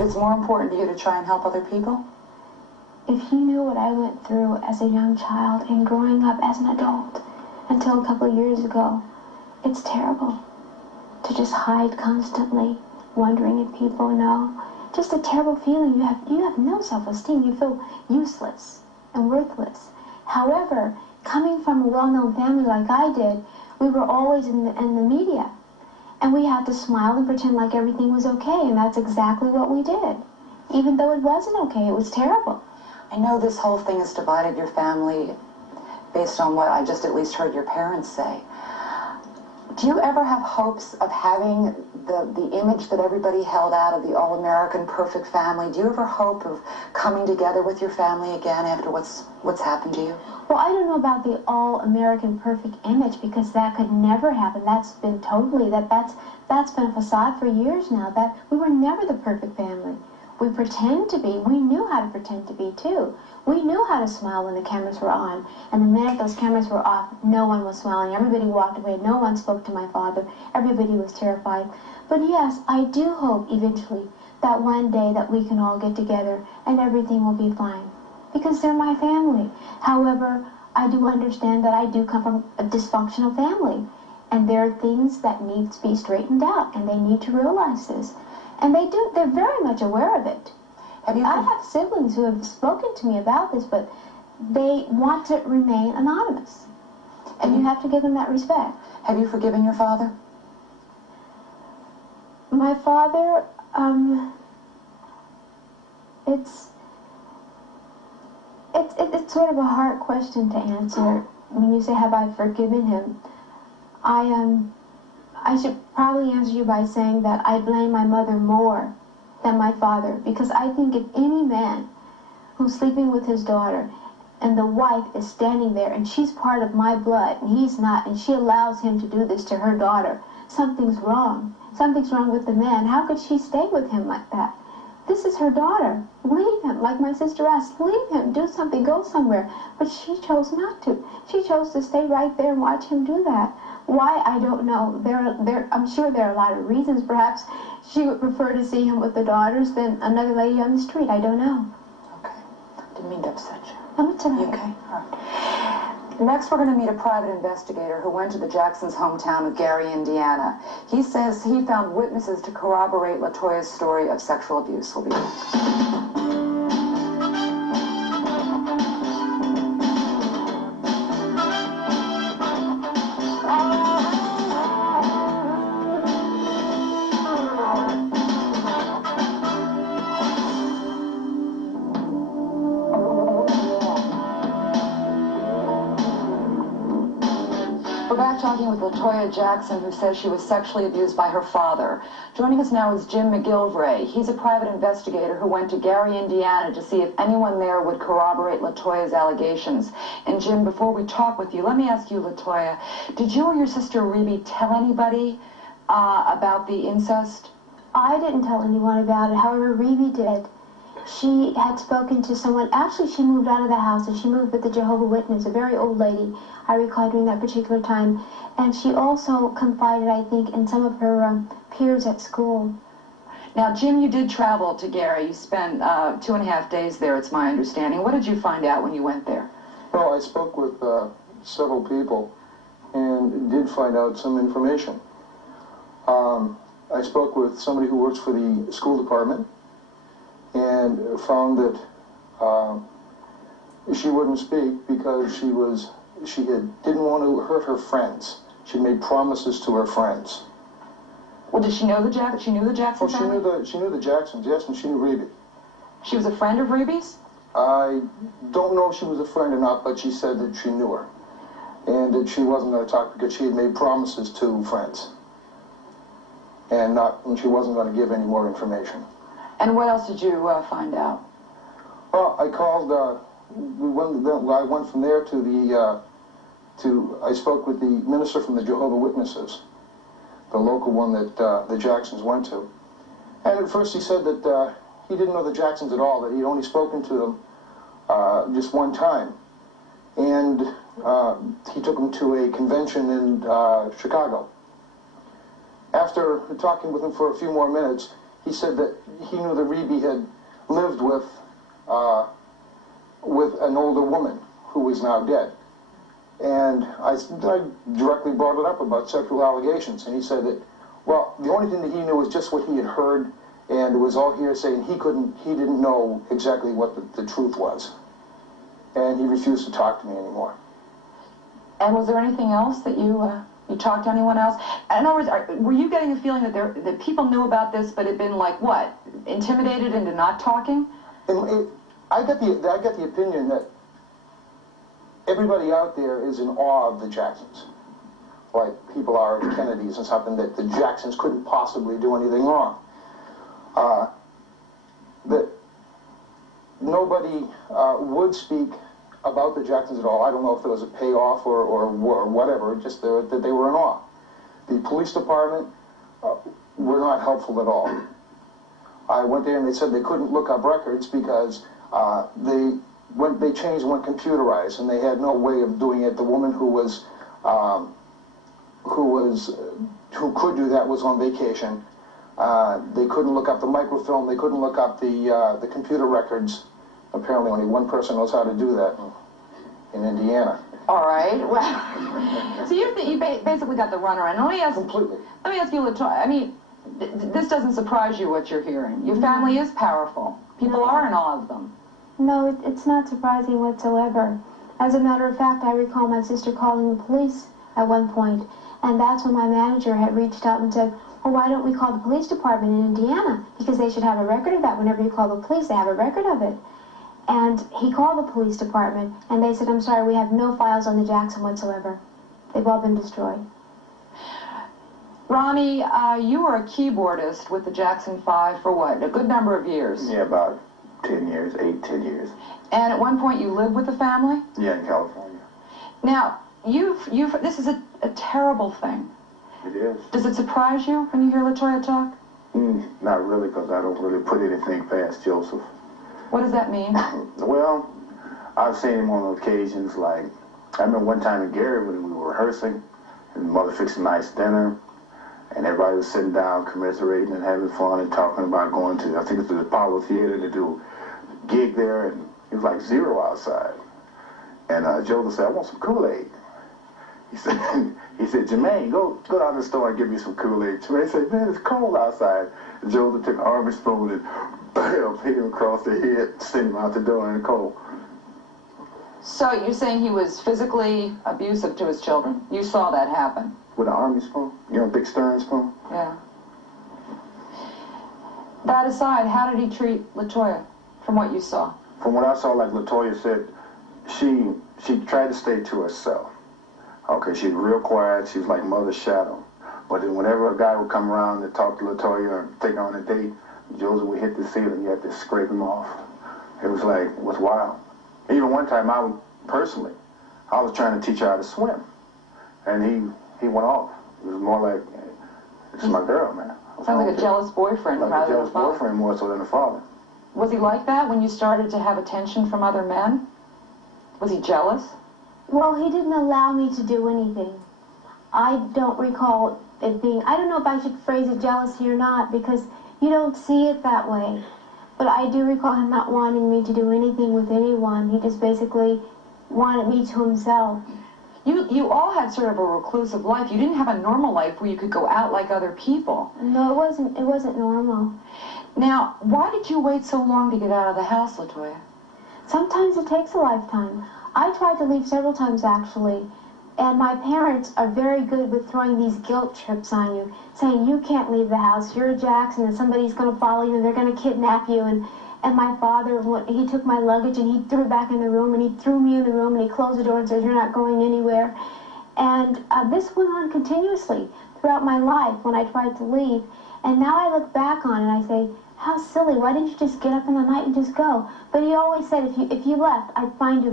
That it's more important to you to try and help other people? If you knew what I went through as a young child and growing up as an adult until a couple of years ago, it's terrible to just hide constantly, wondering if people know. Just a terrible feeling. You have no self-esteem. You feel useless and worthless. However, coming from a well-known family like I did, we were always in the media. And we had to smile and pretend like everything was okay, and that's exactly what we did. Even though it wasn't okay, it was terrible. I know this whole thing has divided your family based on what I just at least heard your parents say. Do you ever have hopes of having the image that everybody held out of the all-American perfect family? Do you ever hope of coming together with your family again after what's happened to you? Well, I don't know about the all-American perfect image, because that could never happen. That's been totally, that's been a facade for years now, that we were never the perfect family. We pretend to be. We knew how to pretend to be, too. We knew how to smile when the cameras were on. And the minute those cameras were off, no one was smiling. Everybody walked away. No one spoke to my father. Everybody was terrified. But yes, I do hope eventually that one day that we can all get together and everything will be fine. Because they're my family. However, I do understand that I do come from a dysfunctional family. And there are things that need to be straightened out. And they need to realize this. And they do. They're very much aware of it. I have siblings who have spoken to me about this, but they want to remain anonymous. And you have to give them that respect. Have you forgiven your father? My father, it's sort of a hard question to answer. When you say, have I forgiven him? I should probably answer you by saying that I blame my mother more than my father, because I think if any man who's sleeping with his daughter and the wife is standing there and she's part of my blood and he's not, and she allows him to do this to her daughter, something's wrong. Something's wrong with the man. How could she stay with him like that? This is her daughter. Leave him, like my sister asked. Leave him, do something, go somewhere. But she chose not to. She chose to stay right there and watch him do that. Why, I don't know. I'm sure there are a lot of reasons. Perhaps she would prefer to see him with the daughters than another lady on the street. I don't know. Okay. Didn't mean to upset you. Oh, it's all right. You okay? All right. Next, we're going to meet a private investigator who went to the Jacksons' hometown of Gary, Indiana. He says he found witnesses to corroborate LaToya's story of sexual abuse. We'll be back. We're back talking with LaToya Jackson, who says she was sexually abused by her father. Joining us now is Jim McGilvray. He's a private investigator who went to Gary, Indiana to see if anyone there would corroborate LaToya's allegations. And Jim, before we talk with you, let me ask you, LaToya, did you or your sister Reby tell anybody about the incest? I didn't tell anyone about it. However, Reby did. She had spoken to someone. Actually, she moved out of the house and she moved with the Jehovah's Witness, a very old lady, I recall, during that particular time. And she also confided, I think, in some of her peers at school. Now, Jim, you did travel to Gary. You spent 2.5 days there, it's my understanding. What did you find out when you went there? Well, I spoke with several people and did find out some information. I spoke with somebody who works for the school department and found that she wouldn't speak because she didn't want to hurt her friends. She made promises to her friends. Well, did she know the Jacksons? She knew the Jacksons? Well, she knew the Jacksons, yes, and she knew Reby. She was a friend of Reby's? I don't know if she was a friend or not, but she said that she knew her. And that she wasn't going to talk because she had made promises to friends. And she wasn't going to give any more information. And what else did you find out? Well, I called, I went from there to I spoke with the minister from the Jehovah's Witnesses, the local one that the Jacksons went to. And at first he said that he didn't know the Jacksons at all, that he'd only spoken to them just one time. And he took them to a convention in Chicago. After talking with him for a few more minutes, he said that he knew that Reby had lived with an older woman who is now dead. And I directly brought it up about sexual allegations, and he said that, well, the only thing that he knew was just what he had heard, and it was all hearsay, and he didn't know exactly what the truth was. And he refused to talk to me anymore. And was there anything else that you talked to anyone else? In other words, were you getting the feeling that people knew about this, but had been like, what, intimidated into not talking? And I got the opinion that everybody out there is in awe of the Jacksons, like people are of the Kennedys and something, that the Jacksons couldn't possibly do anything wrong. That nobody would speak about the Jacksons at all. I don't know if there was a payoff or whatever, just that they were in awe. The police department were not helpful at all. I went there and they said they couldn't look up records because they changed and went computerized, and they had no way of doing it. The woman who could do that was on vacation. They couldn't look up the microfilm. They couldn't look up the computer records. Apparently, only one person knows how to do that in Indiana. All right. Well, so you basically got the runaround. Completely. Let me ask you, Latoya. I mean, this doesn't surprise you what you're hearing. Your family is powerful. People are in awe of them. No, it's not surprising whatsoever. As a matter of fact, I recall my sister calling the police at one point, and that's when my manager had reached out and said, well, why don't we call the police department in Indiana? Because they should have a record of that. Whenever you call the police, they have a record of it. And he called the police department, and they said, I'm sorry, we have no files on the Jackson whatsoever. They've all been destroyed. Ronnie, you were a keyboardist with the Jackson 5 for what, a good number of years? Yeah, about 10 years, 10 years. And at one point you lived with the family? Yeah, in California. Now, this is a terrible thing. It is. Does it surprise you when you hear Latoya talk? Not really, because I don't really put anything past Joseph. What does that mean? Well, I've seen him on occasions, like, I remember one time in Gary when we were rehearsing, and Mother fixed a nice dinner, and everybody was sitting down commiserating and having fun and talking about going to, I think it's the Apollo Theater, to do a gig there, and it was like 0 outside. And Joseph said, I want some Kool-Aid. He said, Jermaine, go down to the store and give me some Kool-Aid. Jermaine said, man, it's cold outside. And Joseph took an army spoon and bam, hit him across the head, sent him out the door in the cold. So you're saying he was physically abusive to his children? You saw that happen? With an army spoon? You know, a big Stern spoon? Yeah. That aside, how did he treat Latoya, from what you saw? From what I saw, like Latoya said, she tried to stay to herself. Okay, she was real quiet. She was like Mother's shadow. But then whenever a guy would come around to talk to Latoya or take her on a date, Joseph would hit the ceiling. You had to scrape him off. It was like, it was wild. Even one time, I was trying to teach her how to swim. And he went off. It was more like, this is my girl, man. Sounds like a jealous boyfriend like rather a than a jealous father. boyfriend more so than a father. Was he like that when you started to have attention from other men? Was he jealous? Well, he didn't allow me to do anything. I don't recall it being, I don't know if I should phrase it jealousy or not, because you don't see it that way. But I do recall him not wanting me to do anything with anyone. He just basically wanted me to himself. You all had sort of a reclusive life. You didn't have a normal life where you could go out like other people. No, it wasn't normal. Now, why did you wait so long to get out of the house, Latoya? Sometimes it takes a lifetime. I tried to leave several times, actually, and my parents are very good with throwing these guilt trips on you, saying you can't leave the house, you're a Jackson, and somebody's going to follow you, and they're going to kidnap you, and my father, he took my luggage, and he threw it back in the room, and he threw me in the room, and he closed the door and said, you're not going anywhere. And this went on continuously throughout my life when I tried to leave, and now I look back on it, and I say, how silly, why didn't you just get up in the night and just go? But he always said, if you left, I'd find you.